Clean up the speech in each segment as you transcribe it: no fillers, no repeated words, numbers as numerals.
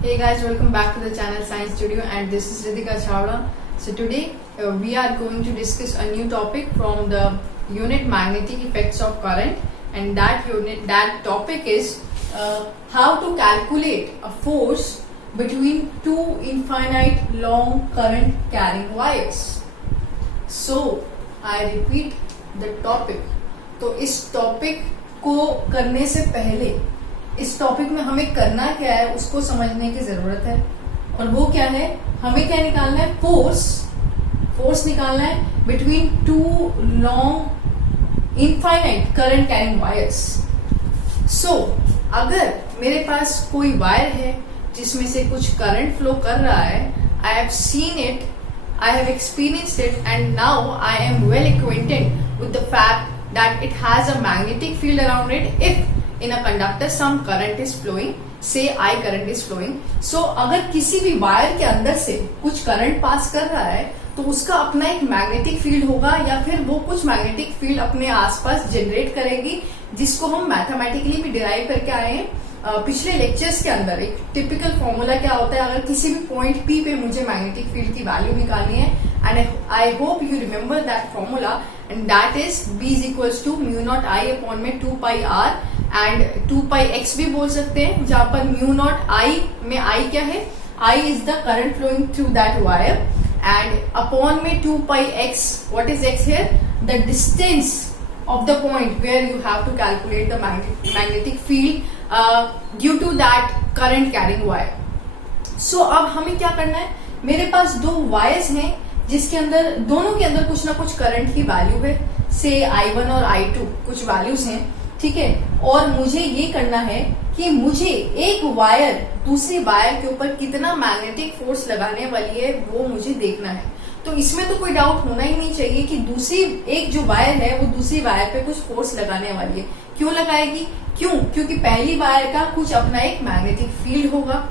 Hey guys, welcome back to the channel Science Studio, and this is Ritika Chawla. So today we are going to discuss a new topic from the unit magnetic effects of current, and that topic is how to calculate a force between two infinite long current carrying wires. So I repeat the topic. तो इस topic को करने से पहले इस topic में हमें करना क्या है उसको समझने की जरूरत है, और वो क्या है, हमें क्या निकालना है, फोर्स निकालना है between two long infinite current carrying wires. So अगर मेरे पास कोई वायर है जिसमें से कुछ करंट फ्लो कर रहा है, I have seen it, I have experienced it, and now I am well acquainted with the fact that it has a magnetic field around it. If in a conductor some current is flowing, say I current is flowing, so अगर किसी भी wire के अंदर से कुछ current pass कर रहा है तो उसका अपना एक मैग्नेटिक फील्ड होगा, या फिर वो कुछ मैग्नेटिक फील्ड अपने आसपास जनरेट करेगी, जिसको हम मैथमेटिकली भी डिराइव करके आए हैं पिछले लेक्चर्स के अंदर. एक टिपिकल फॉर्मूला क्या होता है, अगर किसी भी पॉइंट पी पे मुझे मैग्नेटिक फील्ड की वैल्यू निकालनी है, and I hope you remember that formula, and that is B is equals to mu naught I upon में 2πr एंड 2πx भी बोल सकते हैं, जहां पर म्यू नॉट आई में आई क्या है, I is the current flowing through that wire, and upon में 2πx, what is x here, the distance of the point where you have to calculate the magnetic field due to that current carrying wire. So अब हमें क्या करना है, मेरे पास दो wires हैं जिसके अंदर दोनों के अंदर कुछ ना कुछ करंट की वैल्यू है, से I1 और I2 कुछ वैल्यूज हैं, ठीक है, और मुझे ये करना है कि मुझे एक वायर दूसरी वायर के ऊपर कितना मैग्नेटिक फोर्स लगाने वाली है वो मुझे देखना है. तो इसमें तो कोई डाउट होना ही नहीं चाहिए कि दूसरी एक जो वायर है वो दूसरी वायर पे कुछ फोर्स लगाने वाली है. क्यों लगाएगी, क्योंकि पहली वायर का कुछ अपना एक मैग्नेटिक फील्ड होगा,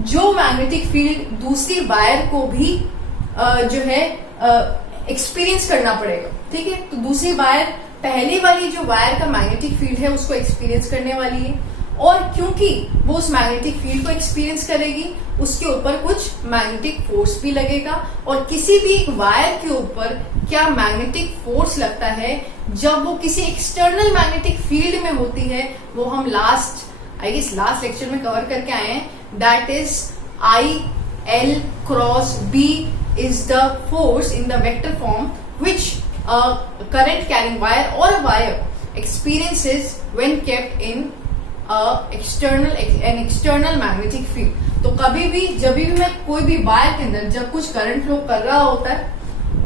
जो मैग्नेटिक फील्ड दूसरी वायर को भी जो है एक्सपीरियंस करना पड़ेगा, ठीक है. तो दूसरी वायर पहली वाली जो वायर का मैग्नेटिक फील्ड है उसको एक्सपीरियंस करने वाली है, और क्योंकि वो उस मैग्नेटिक फील्ड को एक्सपीरियंस करेगी उसके ऊपर कुछ मैग्नेटिक फोर्स भी लगेगा. और किसी भी एक वायर के ऊपर क्या मैग्नेटिक फोर्स लगता है जब वो किसी एक्सटर्नल मैग्नेटिक फील्ड में होती है, वो हम लास्ट लेक्चर में कवर करके आए हैं. That is I L cross B is the force in the vector form which current carrying wire और a wire experiences when kept in external magnetic field. तो कभी भी जब भी मैं कोई भी वायर के अंदर जब कुछ करंट फ्लो कर रहा होता है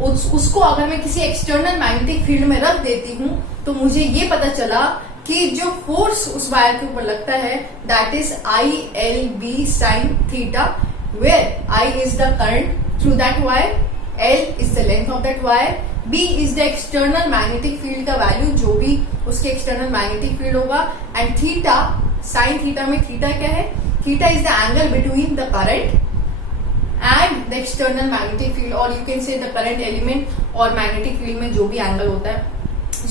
उसको अगर मैं किसी एक्सटर्नल मैग्नेटिक फील्ड में रख देती हूँ तो मुझे ये पता चला कि जो फोर्स उस वायर के ऊपर लगता है that is ILB sin theta, where I is the current through that wire, L is the length of that wire, B is the external magnetic field का वैल्यू जो भी उसके एक्सटर्नल मैग्नेटिक फील्ड होगा, and theta, sine theta में theta क्या है, theta is the angle between the current and the external magnetic field, और you can say the current element और मैग्नेटिक फील्ड में जो भी एंगल होता है.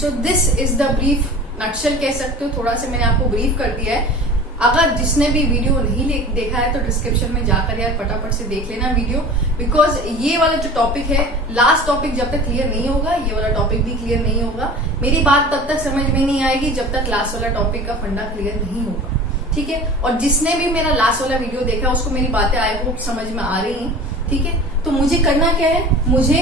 So this is the brief, nutshell कह सकते हो, थोड़ा सा मैंने आपको ब्रीफ कर दिया है. अगर जिसने भी वीडियो नहीं देखा है तो डिस्क्रिप्शन में जाकर यार फटाफट से देख लेना वीडियो, बिकॉज ये वाला जो टॉपिक है, लास्ट टॉपिक जब तक क्लियर नहीं होगा ये वाला टॉपिक भी क्लियर नहीं होगा. मेरी बात तब तक समझ में नहीं आएगी जब तक लास्ट वाला टॉपिक का फंडा क्लियर नहीं होगा, ठीक है. और जिसने भी मेरा लास्ट वाला वीडियो देखा उसको मेरी बातें आई होप समझ में आ रही हैं, ठीक है. तो मुझे करना क्या है, मुझे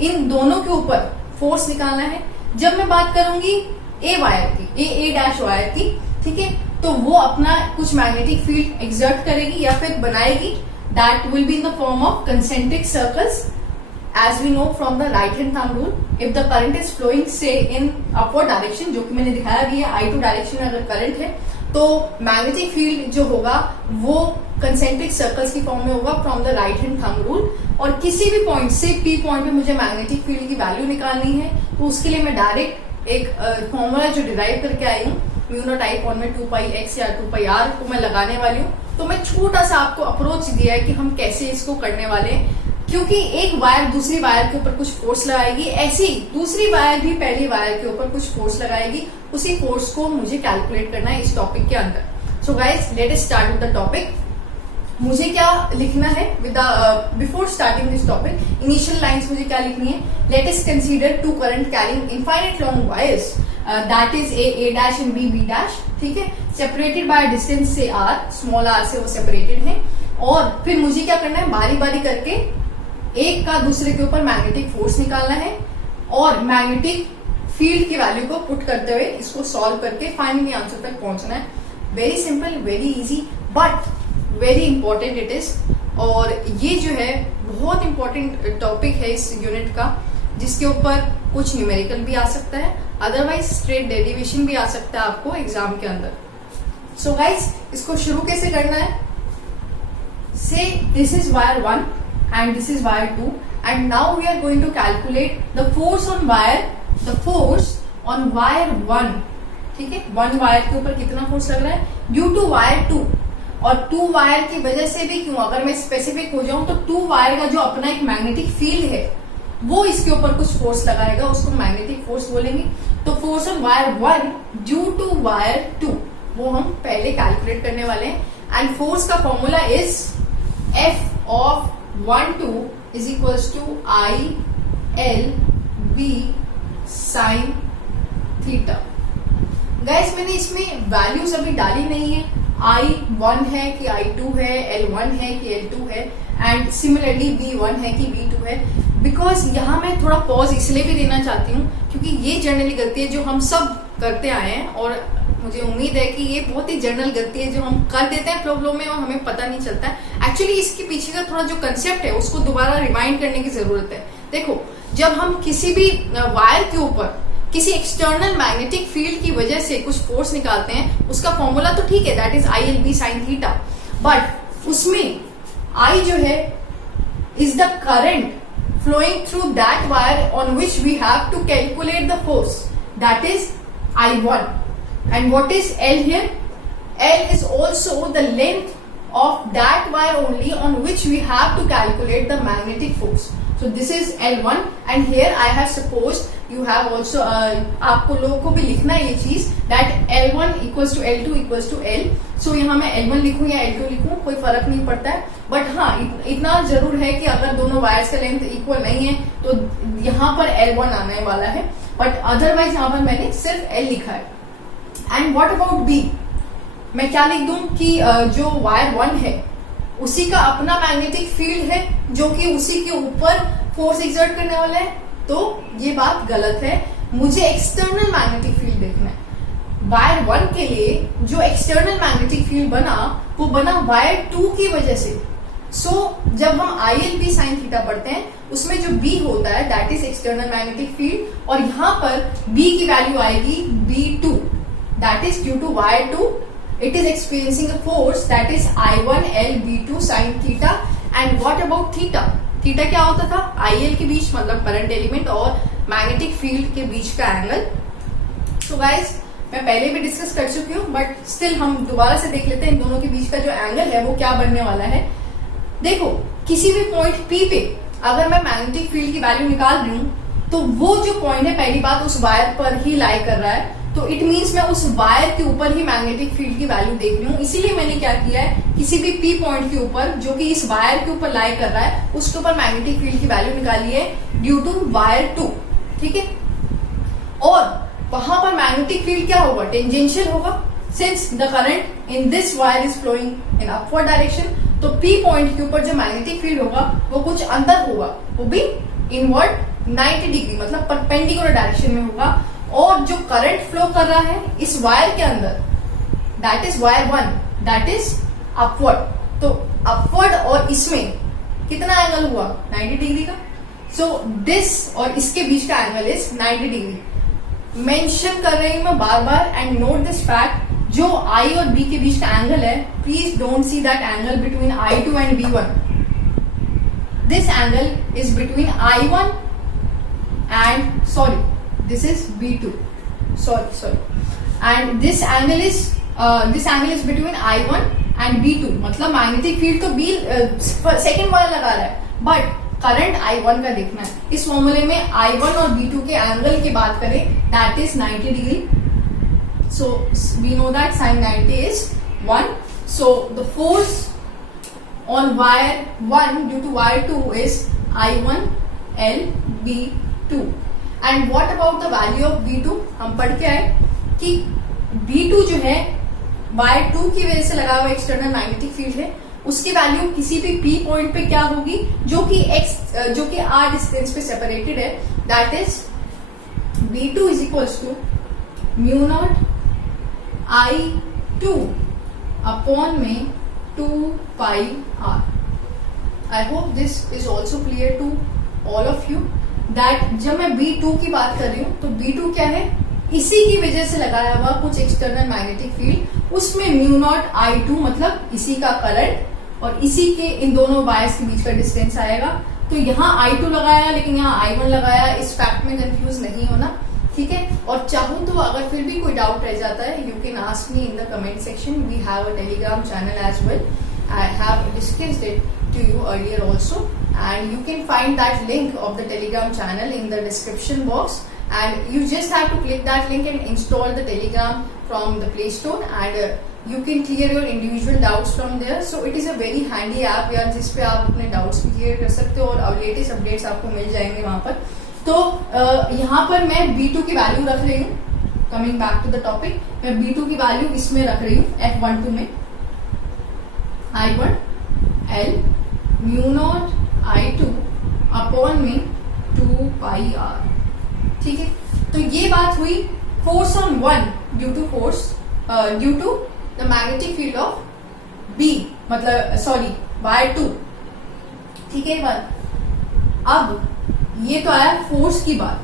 इन दोनों के ऊपर फोर्स निकालना है. जब मैं बात करूंगी A वायर की, A डैश वायर की, ठीक है, तो वो अपना कुछ मैग्नेटिक फील्ड एक्सर्ट करेगी या फिर बनाएगी. That will be in the form of concentric circles, as we know from the right hand thumb rule. If the current is flowing से इन अपवर्ड डायरेक्शन, जो कि मैंने दिखाया भी है, I2 डायरेक्शन में अगर करंट है तो मैग्नेटिक फील्ड जो होगा वो कंसेंट्रिक सर्कल्स की फॉर्म में होगा from the right hand thumb rule. और किसी भी पॉइंट से P पॉइंट पे मुझे मैग्नेटिक फील्ड की वैल्यू निकालनी है तो उसके लिए मैं डायरेक्ट एक फॉर्मूला जो डिराइव करके आई हूँ, म्यू नॉट आई अपॉन में 2πx या 2πr को मैं लगाने वाली हूँ. तो मैं छोटा सा आपको अप्रोच दिया है कि हम कैसे इसको करने वाले हैं, क्योंकि एक वायर दूसरी वायर के ऊपर कुछ फोर्स लगाएगी, ऐसे ही दूसरी वायर भी पहली वायर के ऊपर कुछ फोर्स लगाएगी. उसी फोर्स को मुझे कैलकुलेट करना है इस टॉपिक के अंदर. So guys let us start with the topic. मुझे क्या लिखना है before starting this topic, initial lines मुझे क्या लिखनी है, let us consider two current carrying infinite long wires that is A dash and B dash, ठीक है, सेपरेटेड बाय डिस्टेंस से आर, स्मॉल आर से वो सेपरेटेड है। और फिर मुझे क्या करना है, बारी बारी करके एक का दूसरे के ऊपर मैग्नेटिक फोर्स निकालना है और मैग्नेटिक फील्ड की वैल्यू को पुट करते हुए इसको सॉल्व करके फाइनली आंसर तक पहुंचना है। Very simple, very easy, but very important it is. और ये जो है बहुत इंपॉर्टेंट टॉपिक है इस यूनिट का, जिसके ऊपर कुछ न्यूमेरिकल भी आ सकता है, अदरवाइज स्ट्रेट डेरिवेशन भी आ सकता है आपको एग्जाम के अंदर। सो गाइस, इसको शुरू कैसे करना है, से this is wire 1 and this is wire 2 and now we are going to calculate the force on wire 1, ठीक है, 1 वायर के ऊपर कितना फोर्स लग रहा है ड्यू टू वायर 2, और 2 वायर की वजह से भी क्यों, अगर मैं स्पेसिफिक हो जाऊं तो 2 वायर का जो अपना एक मैग्नेटिक फील्ड है वो इसके ऊपर कुछ फोर्स लगाएगा, उसको मैग्नेटिक फोर्स बोलेंगे। तो force on wire 1 due to wire 2 वो हम पहले कैलकुलेट करने वाले हैं। एंड फोर्स का formula is F of 1 2 is equals to I L B sine theta. Guys, मैंने इसमें वैल्यूज अभी डाली नहीं है, I1 है कि I2 है, L1 है कि L2 है, एंड सिमिलरली B1 है कि B2 है। बिकॉज यहाँ मैं थोड़ा पॉज इसलिए भी देना चाहती हूँ क्योंकि ये जनरली गलती है जो हम सब करते आए हैं, और मुझे उम्मीद है कि ये बहुत ही जनरल गलती है जो हम कर देते हैं फ्लो में और हमें पता नहीं चलता है। एक्चुअली इसके पीछे का थोड़ा जो कंसेप्ट है उसको दोबारा रिमाइंड करने की जरूरत है। देखो, जब हम किसी भी वायर के ऊपर किसी एक्सटर्नल मैग्नेटिक फील्ड की वजह से कुछ फोर्स निकालते हैं, उसका फॉर्मूला तो ठीक है, that is I L B sine theta, but उसमें आई जो है is the current flowing through that wire on which we have to calculate the force, that is I1. And what is L here? L is also the length of that wire only on which we have to calculate the magnetic force. So this is L1 and here I have supposed you have also आपको लोगों को भी लिखना है ये चीज that L1 equals to L2 equals to L. So यहाँ मैं L1 लिखूं या L2 लिखूं कोई फर्क नहीं पड़ता है, बट हाँ इतना जरूर है कि अगर दोनों वायर्स का लेंथ इक्वल नहीं है तो यहाँ पर L1 आने वाला है, बट अदरवाइज यहाँ पर मैंने सिर्फ L लिखा है। And what about B? मैं क्या लिख दूं कि जो वायर 1 है उसी का अपना मैग्नेटिक फील्ड है जो कि उसी के ऊपर फोर्स एक्सर्ट करने वाला है, तो ये बात गलत है। मुझे एक्सटर्नल मैग्नेटिक फील्ड देखना है। वायर 1 के लिए जो एक्सटर्नल मैग्नेटिक फील्ड बना वो बना वायर 2 की वजह से। जब हम I L B sine theta पढ़ते हैं उसमें जो B होता है that is external magnetic field, और यहाँ पर B की वैल्यू आएगी B2, that is due to wire 2 it is experiencing a force that is I1 L B2 sin theta. And what about theta? Theta क्या होता था? IL के बीच मतलब करंट एलिमेंट और मैग्नेटिक फील्ड के बीच का एंगल। सो गाइस, मैं पहले भी डिस्कस कर चुकी हूँ बट स्टिल हम दोबारा से देख लेते हैं इन दोनों के बीच का जो एंगल है वो क्या बनने वाला है। देखो, किसी भी पॉइंट P पे अगर मैं मैग्नेटिक फील्ड की वैल्यू निकाल रही हूँ तो वो जो पॉइंट है पहली बात उस वायर पर ही लाई कर रहा है, तो इट मीन्स मैं उस वायर के ऊपर ही मैग्नेटिक फील्ड की वैल्यू देख रही हूँ। इसीलिए मैंने क्या किया है, किसी भी P पॉइंट के ऊपर जो कि इस वायर के ऊपर लाई कर रहा है उसके ऊपर मैग्नेटिक फील्ड की वैल्यू निकाली है ड्यू टू वायर 2, ठीक है। और वहां पर मैग्नेटिक फील्ड क्या होगा? टेंजेंशियल होगा, since the current in this wire is flowing in upward direction. तो P पॉइंट के ऊपर जो मैग्नेटिक फील्ड होगा वो कुछ अंदर होगा, वो भी इनवर्ड 90 डिग्री मतलब परपेंडिकुलर डायरेक्शन में होगा। और जो करंट फ्लो कर रहा है इस वायर के अंदर that is wire 1, that is upward. तो अपवर्ड और इसमें कितना एंगल हुआ? 90 डिग्री का। सो दिस और इसके बीच का एंगल इज 90 डिग्री। मेंशन कर रही हूं मैं बार बार, एंड नोट दिस फैक्ट, जो I और B के बीच का एंगल है, please don't see that angle between I2 and B1। This angle is between I1 and this is B2, sorry, and this angle is between I1 and B2, मतलब magnetic field तो B second वाला लगा रहा है but current I1 का देखना है। इस फॉर्मूले में I1 और B2 के एंगल की बात करें that is 90 degree. So we know that sin 90 is 1। So the force on wire 1 due to wire 2 is I1 L B2 and what about the value of B2? हम पढ़ के आए कि B2 जो है वायर 2 की वजह से लगा हुआ एक्सटर्नल मैग्नेटिक फील्ड है, उसकी वैल्यू किसी भी P पॉइंट पे क्या होगी जो कि R डिस्टेंस पे सेपरेटेड है, that is B2 is equals to mu naught I2 upon में 2 pi R. I hope this is also clear to all of you that जब मैं B2 की बात कर रही हूँ तो B2 क्या है, इसी की वजह से लगाया हुआ कुछ एक्सटर्नल मैग्नेटिक फील्ड, उसमें म्यू नॉट I2 मतलब इसी का करंट और इसी के इन दोनों वायर्स के बीच का डिस्टेंस आएगा. तो यहाँ I2 लगाया लेकिन यहाँ I1 लगाया, इस फैक्ट में कंफ्यूज नहीं होना, ठीक है. और चाहूँ तो अगर फिर भी कोई डाउट रह जाता है, you can ask me in the comment section. We have a Telegram channel as well. I have discussed it to you earlier also, and you can find that link of the Telegram channel in the description box, and you just have to click that link and install the Telegram from the Play Store, and you can clear your individual doubts from there. So it is a very handy app यार, जिस पे आप अपने doubts भी clear कर सकते हो और latest updates आपको मिल जाएंगे वहाँ पर. तो यहाँ पर मैं B2 की वैल्यू रख रही हूँ. Coming back to the topic, मैं B2 की वैल्यू इसमें रख रही हूँ F12 में I1 L mu naught I2 upon में 2 पाई R. ठीक है, तो ये बात हुई force on 1 due to the magnetic field of B, मतलब सॉरी वायर 2. ठीक है बात. अब ये तो आया फोर्स की बात.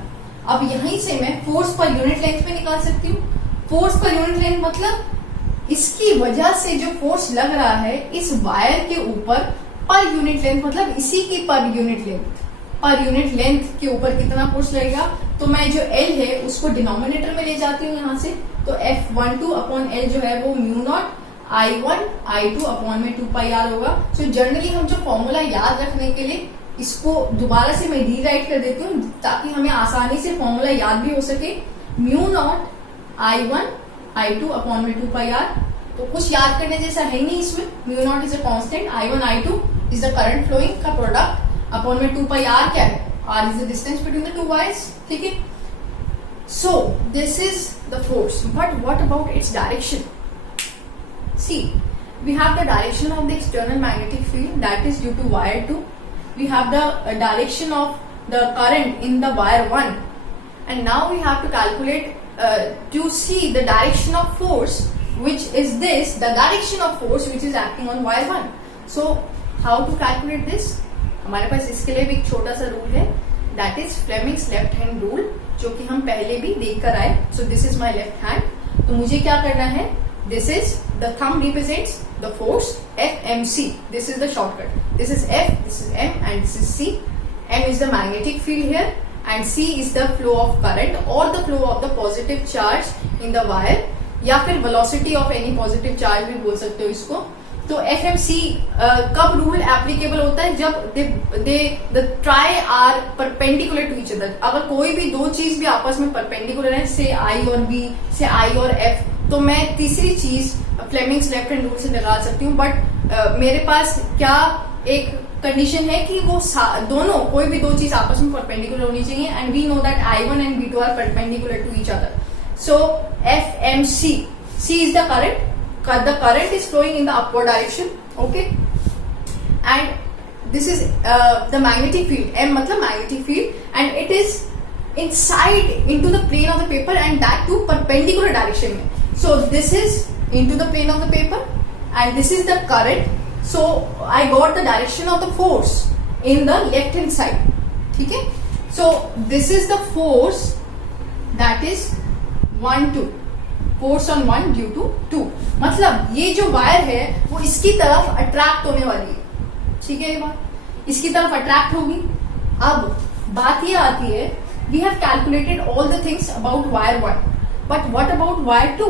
अब यहीं से मैं फोर्स पर यूनिट लेंथ पे निकाल सकती हूँ. फोर्स पर यूनिट लेंथ मतलब इसकी वजह से जो फोर्स लग रहा है इस वायर के ऊपर पर यूनिट लेंथ, मतलब इसी की पर यूनिट लेंथ के ऊपर कितना फोर्स लगेगा. तो मैं जो L है उसको डिनोमिनेटर में ले जाती हूँ यहाँ से. तो F12 अपॉन L जो है वो mu not I1 I2 upon में 2 पाई R होगा. सो जनरली हम जो फॉर्मूला याद रखने के लिए इसको दोबारा से मैं रीराइट कर देती हूँ ताकि हमें आसानी से फॉर्मूला याद भी हो सके. Mu not I1 I2 upon में 2 पाई R. तो कुछ याद करने जैसा है नहीं इसमें. Mu naught is a constant, I1 I2 is the current flowing का प्रोडक्ट अपॉन में 2 पाई R क्या है, R is the distance between the two wires. ठीक है, so this is the force, but what about its direction. See, we have the direction of the external magnetic field that is due to wire 2. We have the direction of the current in the wire 1, and now we have to calculate to see the direction of force, which is this, the direction of force which is acting on wire 1. So how to calculate this? हमारे पास इसके लिए भी एक छोटा सा rule है, that is Fleming's left hand rule, जो कि हम पहले भी देख कर आए. So this is my left hand. तो मुझे क्या करना है, this is the thumb represents the force FMC. This is the shortcut. This is F, this is M, and this is C. M is the magnetic field here, and C is the flow of current or the flow of the positive charge in the wire, या फिर velocity of any positive charge भी बोल सकते हो इसको. तो FMC कब rule applicable होता है, जब the tri are perpendicular to each other. अगर कोई भी दो चीज भी आपस में परपेंडिकुलर है, से I और B, से I और F, तो मैं तीसरी चीज फ्लेमिंग्स लेफ्ट हैंड रूल से निकाल सकती हूँ. बट मेरे पास क्या एक कंडीशन है कि वो दोनों कोई भी दो चीज आपस में परपेंडिकुलर होनी चाहिए, and we know that I1 and B2 are perpendicular to each other. So FMC, C is the current. The current is flowing in the upward direction, okay, and this is the magnetic field. M मतलब magnetic field, and it is inside into the plane of the paper, and that too perpendicular direction में. So this is into the plane of the paper, and this is the current. So I got the direction of the force in the left hand side. ठीक है, so this is the force that is 1 2. Force on 1 due to 2, मतलब ये जो wire है वो इसकी तरफ attract होने वाली है. ठीक है, ये बात इसकी तरफ अट्रैक्ट होगी. अब बात ये आती है, we have calculated all the things about wire 1, but what about wire 2.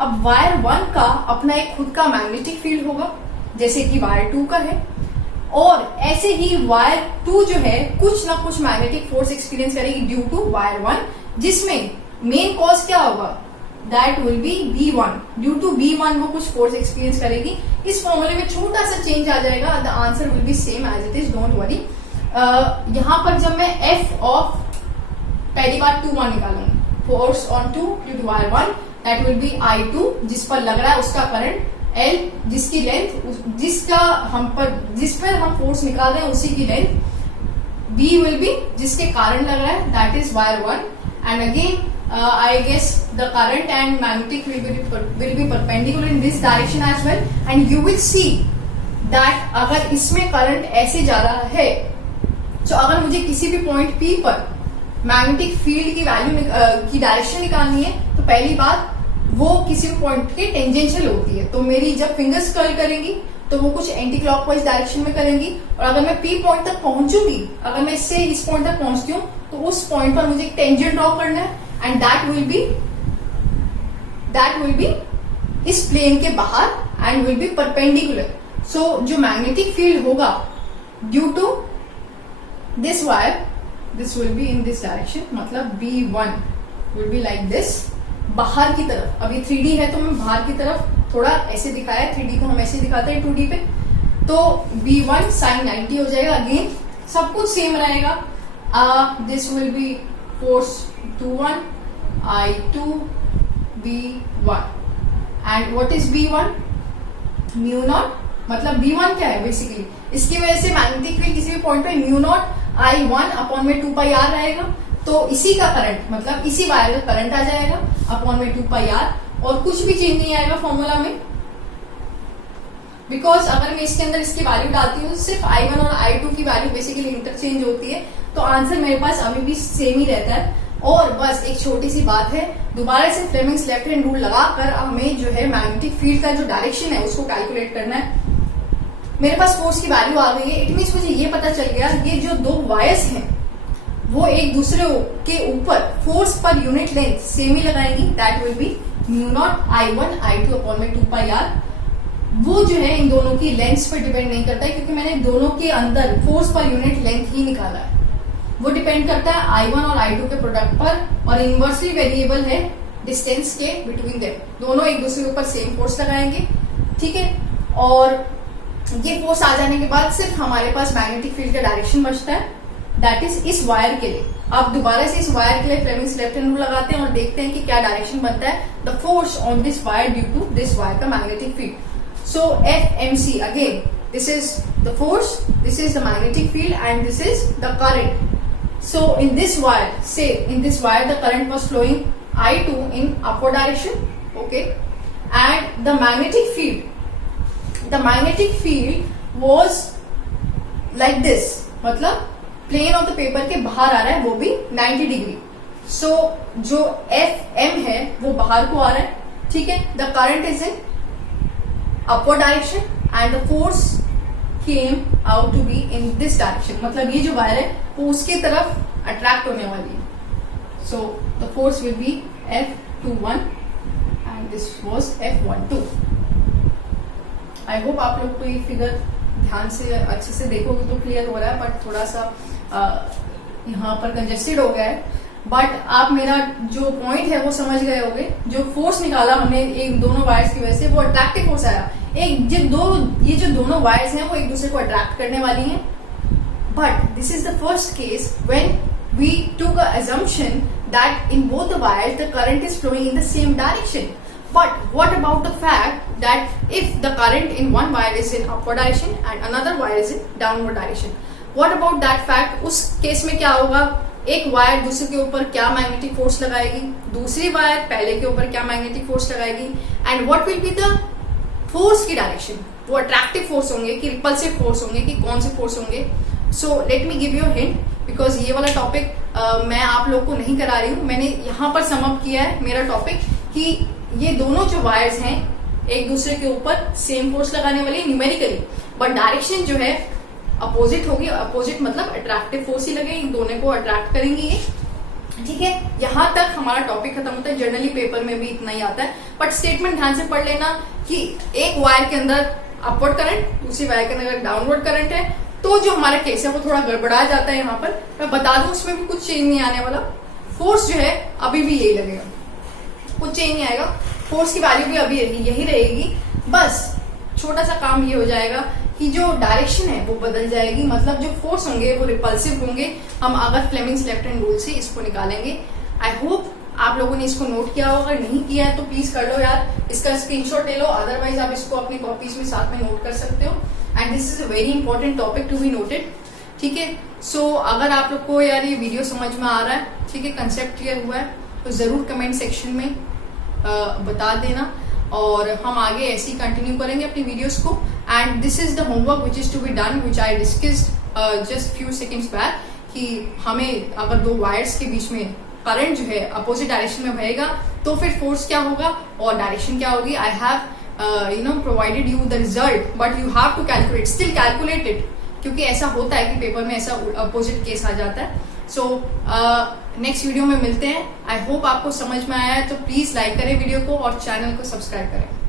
अब वायर 1 का अपना एक खुद का मैग्नेटिक फील्ड होगा जैसे कि वायर 2 का है, और ऐसे ही वायर 2 जो है कुछ ना कुछ मैग्नेटिक फोर्स एक्सपीरियंस करेगी ड्यू टू वायर 1, जिसमें मेन कॉज क्या होगा, that will be B1. Due to B1 वो कुछ फोर्स एक्सपीरियंस करेगी. इस फॉर्मूले में छोटा सा चेंज आ जाएगा, the answer will be same as it is, don't worry. यहां पर जब मैं F ऑफ पहली बार 2-1 निकालूंगी, force on 2 due to wire 1, that will be I2 जिस पर लग रहा है उसका करंट, L जिसकी लेंथ, जिस पर हम फोर्स निकाल रहे हैं उसी की लेंथ, B will be जिसके कारण लग रहा है, that is wire 1, and again I guess the current and magnetic will be perpendicular in this direction as well, and you will see that अगर इसमें करंट ऐसे जा रहा है, तो अगर मुझे किसी भी पॉइंट P पर मैग्नेटिक फील्ड की वैल्यू की डायरेक्शन निकालनी है, तो पहली बात वो किसी भी पॉइंट के टेंजेंशियल होती है. तो मेरी जब फिंगर्स कर्ल करेंगी तो वो कुछ एंटी क्लॉकवाइज डायरेक्शन में करेंगी, और अगर मैं P पॉइंट तक पहुंचूंगी, अगर मैं इससे इस पॉइंट तक पहुंचती हूँ, तो उस पॉइंट पर मुझे एक टेंजेंट ड्रॉ करना है, एंड दैट विल बी इस प्लेन के बाहर and will be perpendicular. So जो मैग्नेटिक फील्ड होगा due to this wire, this will be in this direction, मतलब B1 will be like this, बाहर की तरफ. अभी 3D है तो मैं बाहर की तरफ थोड़ा ऐसे दिखाया, 3D को हम ऐसे दिखाते हैं 2D पे, तो B1 sin 90 हो जाएगा. अगेन सब कुछ सेम रहेगा. This will B force 2-1 I2 B1, and what is B1? Mu naught, मतलब B1 क्या है बेसिकली, इसकी वजह से मैग्नेटिक फील्ड किसी भी पॉइंट पे म्यू नॉट I1 अपॉन में 2πr रहेगा. तो इसी का करंट, मतलब इसी वायर का करंट आ जाएगा अपॉन में 2πr, और कुछ भी चेंज नहीं आएगा फॉर्मूला में, बिकॉज अगर मैं इसके अंदर इसकी वैल्यू डालती हूँ, सिर्फ I1 और I2 की वैल्यू बेसिकली इंटरचेंज होती है, तो आंसर मेरे पास अभी भी सेम ही रहता है. और बस एक छोटी सी बात है, दोबारा से फ्लेमिंग्स लेफ्ट हैंड रूल लगाकर हमें जो है मैग्नेटिक फील्ड का जो डायरेक्शन है उसको कैलकुलेट करना है. मेरे पास फोर्स की वैल्यू आ गई है, इट मीन्स मुझे ये पता चल गया ये जो दो वायर्स हैं वो एक दूसरे के ऊपर फोर्स पर यूनिट लेंथ सेम ही लगाएंगी, that will be mu not I1 I2 upon में 2πr. वो जो है इन दोनों की लेंथ्स पर डिपेंड नहीं करता है, क्योंकि मैंने दोनों के अंदर फोर्स पर यूनिट लेंथ ही निकाला है. वो डिपेंड करता है I1 और I2 के प्रोडक्ट पर, और इनवर्सली वेरिएबल है डिस्टेंस के बिटवीन देम. दोनों एक दूसरे के ऊपर सेम फोर्स लगाएंगे, ठीक है. और ये फोर्स आ जाने के बाद सिर्फ हमारे पास मैग्नेटिक फील्ड का डायरेक्शन बचता है, दैट इज इस वायर के लिए. आप दोबारा से इस वायर के लिए फ्लेमिंग्स लेफ्ट हैंड रूल लगाते हैं और देखते हैं कि क्या डायरेक्शन बनता है, the force on this wire due to this wire का magnetic field. So FMC, again this is the force, this is the magnetic field, and this is the current. So in this wire the current was flowing I2 in upward direction, okay, and the magnetic field was like this, मतलब plane of the paper के बाहर आ रहा है, वो भी 90 degree. So जो FM है वो बाहर को आ रहा है, ठीक है. The current is in upward direction and the force came out to be in this direction, मतलब ये जो वायर है वो उसकी तरफ अट्रैक्ट होने वाली है. So the force will be F21 and this was F12. I hope आप लोग को ये फिगर ध्यान से अच्छे से देखोगे तो क्लियर हो रहा है, बट थोड़ा सा यहाँ पर कंजेस्टेड हो गया है. बट आप मेरा जो पॉइंट है वो समझ गए होंगे. जो फोर्स निकाला हमने एक दोनों वायर्स की वजह से, वो अट्रैक्टिव फोर्स आया. ये जो दोनों वायर्स हैं वो एक दूसरे को अट्रैक्ट करने वाली हैं. But this is the first case when we took a assumption that in both the wires the current is flowing in the same direction. But what about the fact that if the current in one wire is in upward direction and another wire is in downward direction? What about that fact? उस case में क्या होगा, एक wire दूसरे के ऊपर क्या magnetic force लगाएगी, दूसरी वायर पहले के ऊपर क्या मैग्नेटिक फोर्स लगाएगी, and what will be the force की डायरेक्शन. वो अट्रैक्टिव फोर्स होंगे कि रिपल्सिव फोर्स होंगे कि कौन से फोर्स होंगे. So let me give you a hint, because ये वाला टॉपिक मैं आप लोग को नहीं करा रही हूँ, मैंने यहाँ पर सम अप किया है मेरा टॉपिक कि ये दोनों जो वायर्स हैं एक दूसरे के ऊपर सेम फोर्स लगाने वाली न्यूमेरिकली, बट डायरेक्शन जो है अपोजिट होगी. अपोजिट मतलब अट्रैक्टिव फोर्स ही लगे, इन दोनों को अट्रैक्ट करेंगी ये, ठीक है. यहां तक हमारा टॉपिक खत्म होता है. जनरली पेपर में भी इतना ही आता है, बट स्टेटमेंट ध्यान से पढ़ लेना कि एक वायर के अंदर अपवर्ड करंट, दूसरी वायर के अंदर डाउनवर्ड करंट है, तो जो हमारा केस है वो थोड़ा गड़बड़ा जाता है. यहाँ पर मैं बता दूं उसमें भी कुछ चेंज नहीं आने वाला, फोर्स जो है अभी भी यही लगेगा. कुछ चेंज नहीं आएगा, फोर्स की वैल्यू भी अभी यही रहेगी। बस छोटा सा काम ये हो जाएगा कि जो डायरेक्शन है वो बदल जाएगी, मतलब जो फोर्स होंगे वो रिपल्सिव होंगे। हम अगर फ्लेमिंग्स लेफ्ट हैंड रूल से इसको निकालेंगे। आई होप आप लोगों ने इसको नोट किया होगा, नहीं किया है तो प्लीज कर लो यार, इसका स्क्रीनशॉट ले लो, अदरवाइज आप इसको अपनी कॉपीज में साथ में नोट कर सकते हो। And this is a very important topic to be noted, ठीक है। सो अगर आप लोग को यार ये वीडियो समझ में आ रहा है, ठीक है, कंसेप्ट क्लियर हुआ है, तो जरूर कमेंट सेक्शन में बता देना, और हम आगे ऐसे ही कंटिन्यू करेंगे अपनी वीडियोस को। And this is the homework which is to be done, which I discussed just few seconds back, कि हमें अगर दो वायर्स के बीच में करंट जो है अपोजिट डायरेक्शन में बहेगा तो फिर फोर्स क्या होगा और डायरेक्शन क्या होगी। I have provided you the result, but you have to calculate, still calculate it, क्योंकि ऐसा होता है कि पेपर में ऐसा अपोजिट केस आ जाता है। सो नेक्स्ट वीडियो में मिलते हैं। आई होप आपको समझ में आया है, तो प्लीज लाइक करें वीडियो को और चैनल को सब्सक्राइब करें।